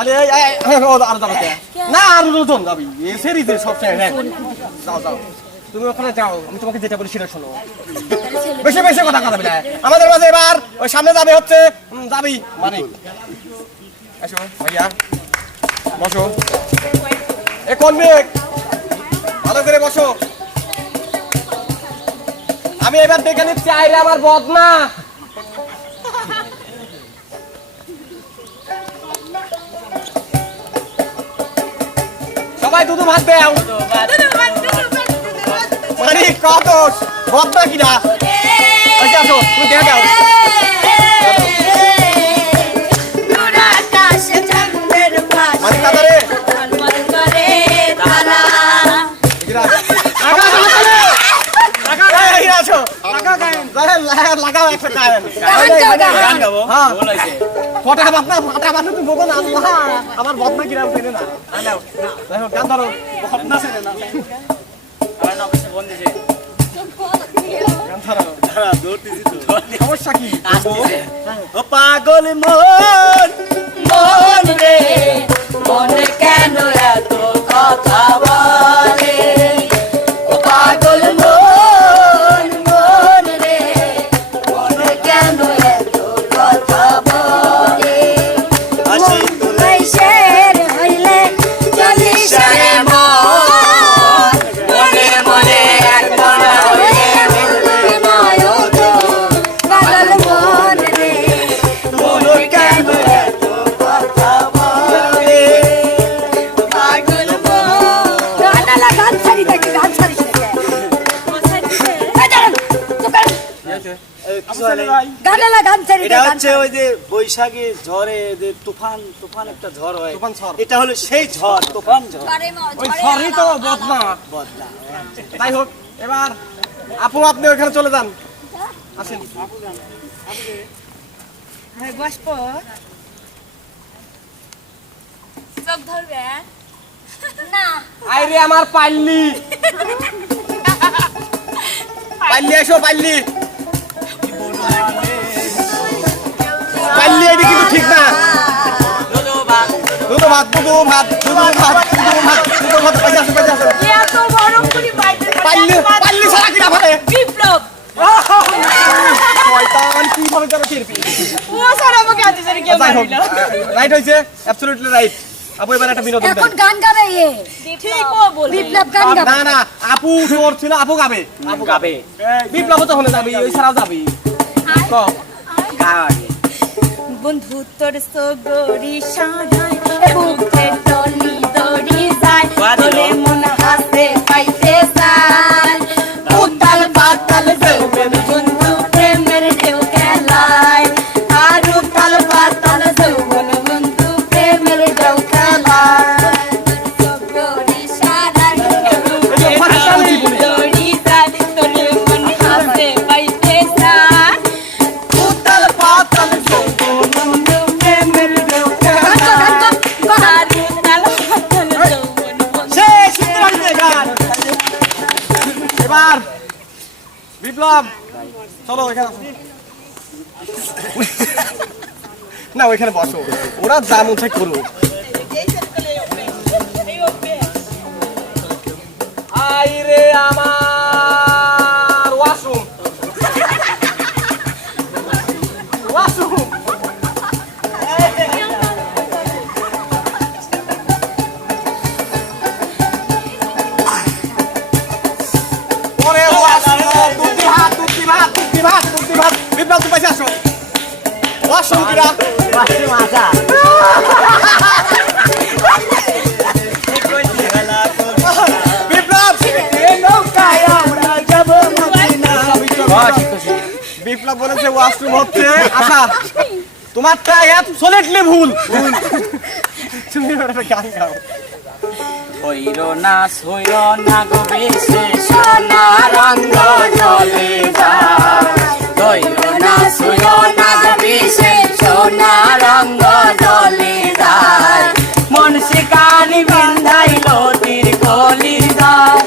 আরে আর যাবে না আর নতুন যাবি এ সেরিতে সব শেষ যাও যাও তুমি ওখানে যাও আমি তোমাকে যেটা বলি সেটা শোনো বেশি বেশি কথা কথা বলে আমাদের মাঝে এবার ওই সামনে যাবে হচ্ছে যাবি মানে আসো ভাইয়া বসো এ কোন মেয়ে ভালো করে বসো আমি এবার দেখে নিচ্ছি আইরে আমার বদনা সবাই দুধ ভাত দাও মানে কত বদনা কিনা আসো তুমি দেখে দাও মানে কাদারে লাগাও একটা ফটা বাদ না ফটা বাদ তুমি বলো না আমার বদনা কিরাম চেনে না গান ধরো বদনা চেনে না সমস্যা কি পাগল মন মন রে মনে কেন এত কথা বলে ও পাগল মন মন রে মনে কেন এত কথা বলে আসি তুই শের হইলে চলিস রে মন মনে মনে এক মনে হয়ে পাগল মন রে মনে কেন এত কথা বলে পাগল মন গানা লাগান ছাড়ি দেখি গান ছাড়ি গানা লাগান ছাড়ি এটা হচ্ছে ওই যে বৈশাখী ঝড়ে যে তুফান একটা ঝড় হয় এটা হলো সেই ঝড় তুফান ঝড় ওই ঝড়ই তো বদনা তাই হোক এবার আপু আপনি ওখানে চলে যান আসেন হ্যাঁ বসবো চোখ ধরবে না আইরে আমার পাল্লি পাল্লি এসো পাল্লি পাল্লি এটা কিন্তু ঠিক না দুধ ভাত পয়সা আসো এত বড় করে বাইতে পাল্লি পাল্লি ছাড়া কিনা ভাবে বিপ্লব শয়তান কি ভাবে যাবে টিরপি ও স্যার আমাকে আজ জানি কেউ মারিল রাইট হইছে অ্যাবসলিউটলি রাইট আপু এবার একটা বিনোদন দেন এখন গান গাবে এ ঠিক ও বল বিপ্লব গান গাবে না না আপু তোর ছিল আপু গাবে বিপ্লব তো হলে যাবি ওই ছাড়াও যাবি ক বন্ধু তোর সগরি সারাই বুকে টলি দড়ি যায় তোরে মন হাসে পাইতে চায় উতাল পাতাল যৌবন বন্ধু প্রেমের ঢেউ খেলায় আর উতাল পাতাল যৌবন বন্ধু প্রেমের ঢেউ খেলায় সগরি সারাই বুকে দড়ি যায় তোরে মন হাসে পাইতে চায় উতাল পাতাল এবার বিপ্লব চলো ওইখানে আসো। না ওইখানে বসো ওরা যা মন চাই করো আইরে আমার ওয়াশরুম ওয়াশরুম ওরে ওয়াশরুম তুই ভাত বিপ্লব তুই পয়সা আসো ওয়াশরুম কিরা ওয়াশরুম আসা বিপ্লব এই নৌকায় আমরা যাব মদিনা বিপ্লব বলেছে ওয়াশরুম হচ্ছে আশা তোমারটা অ্যাবসলিউটলি ভুল তুমি একটা গান গাও হইরো না গো বেশে সোনা রঙ্গ জলে যায় হইরো না গো বেশে সোনা রঙ্গ জলে যায় মন শিকানি বিন্ধাইলো তীর কলি যায়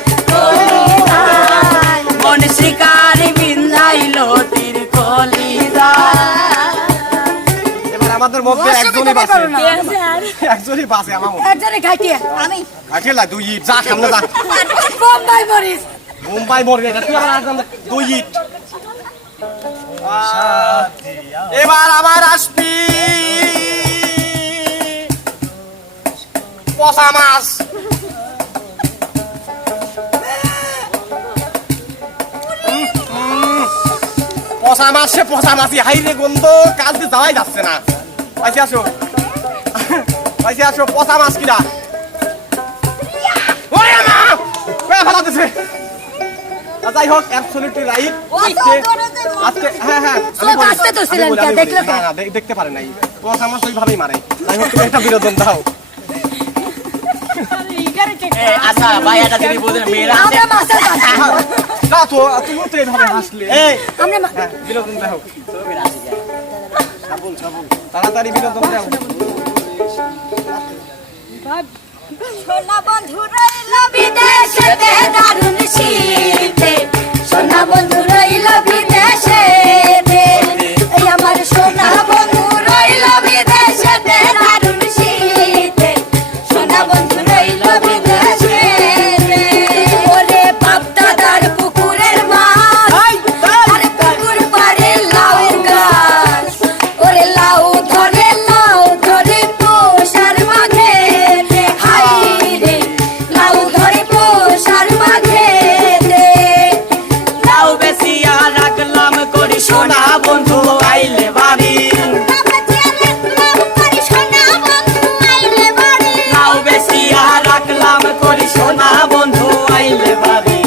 মন শিকানি বিন্ধাইলো তীর কলি যায় আমাদের মধ্যে একজনই বাঁচে একজনই বাঁচে আমার মধ্যে একজনে খাইটিয়া আমি আজকে লা 2 ইট যা সামনে যা বোম্বাই মরিস মুম্বাই মরবে না তুই আমার 2 ইট এবার আবার আসবি পচা মাছ পচা মাছ সে পচা মাছই হাইরে গন্ধ কাল দিয়ে যাওয়াই যাচ্ছে না পাইছে আসো পাইছে আসো পচা মাছ কিনা ওরে মা ফেলা দিছে যাই হোক অ্যাবসলিউটলি রাইট আজকে হ্যাঁ হ্যাঁ দেখতে পারে নাই পচা মাছ ওইভাবেই মারে যাই হোক তুমি একটা বিনোদন দাও আচ্ছা ভাই এটা যদি বলেন মেয়েরা আমরা মাছের না তো তুমি তো এইভাবে হাসলে আমরা বিনোদন দাও তাড়াতাড়ি বিনোদন দাও সোনা বন্ধু রইল বিদেশেতে দারুণ শীতে সোনা বন্ধু রইল বিদেশেতে এই আমার সোনা বন্ধু রইল বিদেশেতে দারুণ শীতে সোনা বন্ধু রইল বিদেশেতে ওরে বাপ দাদার পুকুরের মাছ আর পুকুর পাড়ে লাউ গাছ ওরে লাউ ধরে পোষার মাঝে হাই রে লাউ ধরে পোষার মাঝে লাউ বেশিয়া রাখলাম করি সোনা বন্ধু আইলে বাড়ি লাউ বেশিয়া রাখলাম করি সোনা বন্ধু আইলে বাড়ি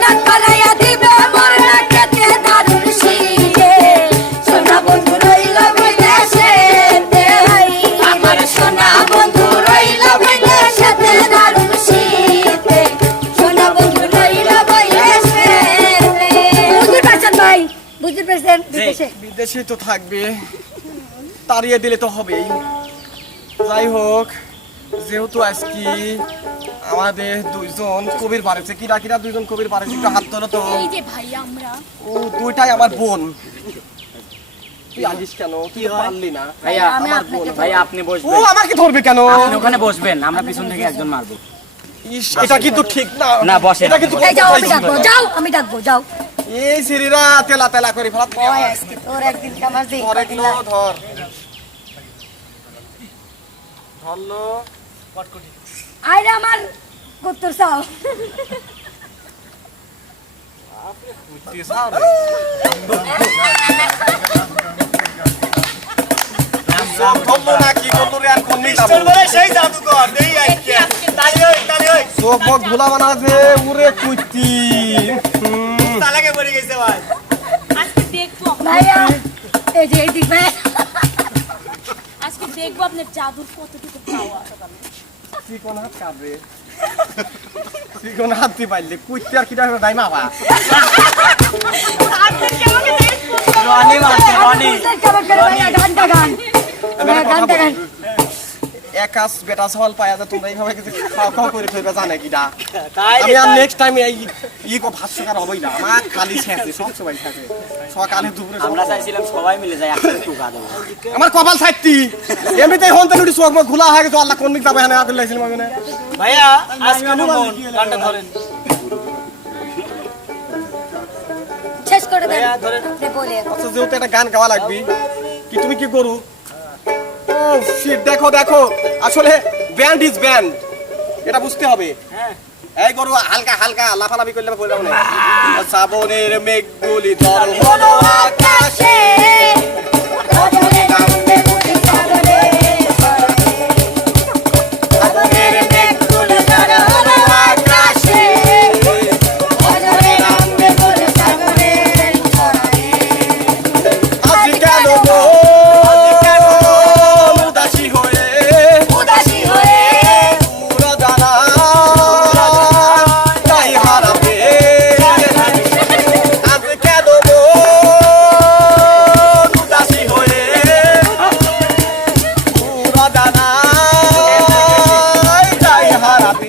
নাক পালাইয়া দিবে মোর নাকেতে দারুণ শীতে সোনা বন্ধু রইল বিদেশেতে আমার সোনা বন্ধু রইল বিদেশেতে দারুণ শীতে সোনা বন্ধু রইল বিদেশেতে বুঝতে পারছেন ভাই বুঝতে পারছেন বিদেশে বিদেশে তো থাকবে তাড়িয়ে দিলে তো হবেই যাই হোক যেহেতু আজকে আমাদের দুইজন কবির বাড়িছে কিরা কিরা দুইজন কবির বাড়িছে একটু হাত ধরো তো এই যে ভাই আমরা ও দুইটাই আমার বোন তুই আসিস কেন তুই পারলি না ভাইয়া আমি আমার আপনাকে বোন ভাইয়া আপনি ও বসবেন আমাকে ধরবে কেন আপনি ওখানে বসবেন আমরা পিছন থেকে একজন মারবো ইস, এটা কিন্তু ঠিক না না, বসেন। এটা কিন্তু এই যাও আমি ডাকবো যাও আমি ডাকবো যাও এই সিরিরা তেলা তেলা করে ফেলা ওই আজকে তোর একদিন কামার দিই ধরে দিল ধর ধরলো আইরে আমার কুত্তর চাও ধরলো না কি করলো রে আর কোনই সেই জাদুকর এই আজকে তালি হই চোখ মুখ ধুলা বানাছে উরে কুইতি তালাকে পড়ে গেছে ভাই আজকে দেখবো ভাইয়া এই যে এই দিক ভাই আজকে দেখবো আপনার জাদুর কতটুকু পাওয়া চিকন হাত কাটবে চিকন হাত দিয়ে পাইলে কুইতি আর কিটা নাই মাবা রনি মারছে রনি গানটা গান গানটা গান একাস বেটা সওয়াল পায়া যা তোমরা এইভাবে কিছু খাওয়া খাওয়া করে ফেলবে জানে কিটা তাই আমি আর নেক্সট টাইম এই কো ভাষ্যকার হবই না আমার খালি শেষে সব সময় থাকে সকালে দুপুরে আমরা চাইছিলাম সবাই মিলে যাই একসাথে টুকা দেবো আমার কপাল সাইতি এমনিতেই হন্তে লুটি চোখ মুখ খোলা হয়ে গেছে আল্লাহ কোন দিক যাবে এখানে আদর লাইছিল মানে ভাইয়া আজকে মন গানটা ধরেন শেষ করে দেন ভাইয়া ধরেন আপনি বলে আচ্ছা যেহেতু একটা গান গাওয়া লাগবে কি তুমি কি করু ও শিট দেখো দেখো আসলে ব্যান্ড ইজ ব্যান্ড এটা বুঝতে হবে হ্যাঁ এই গরু হালকা হালকা লাফালাফি করলে বলে যাবো না শ্রাবণের মেঘগুলি ধর হলো আকাশে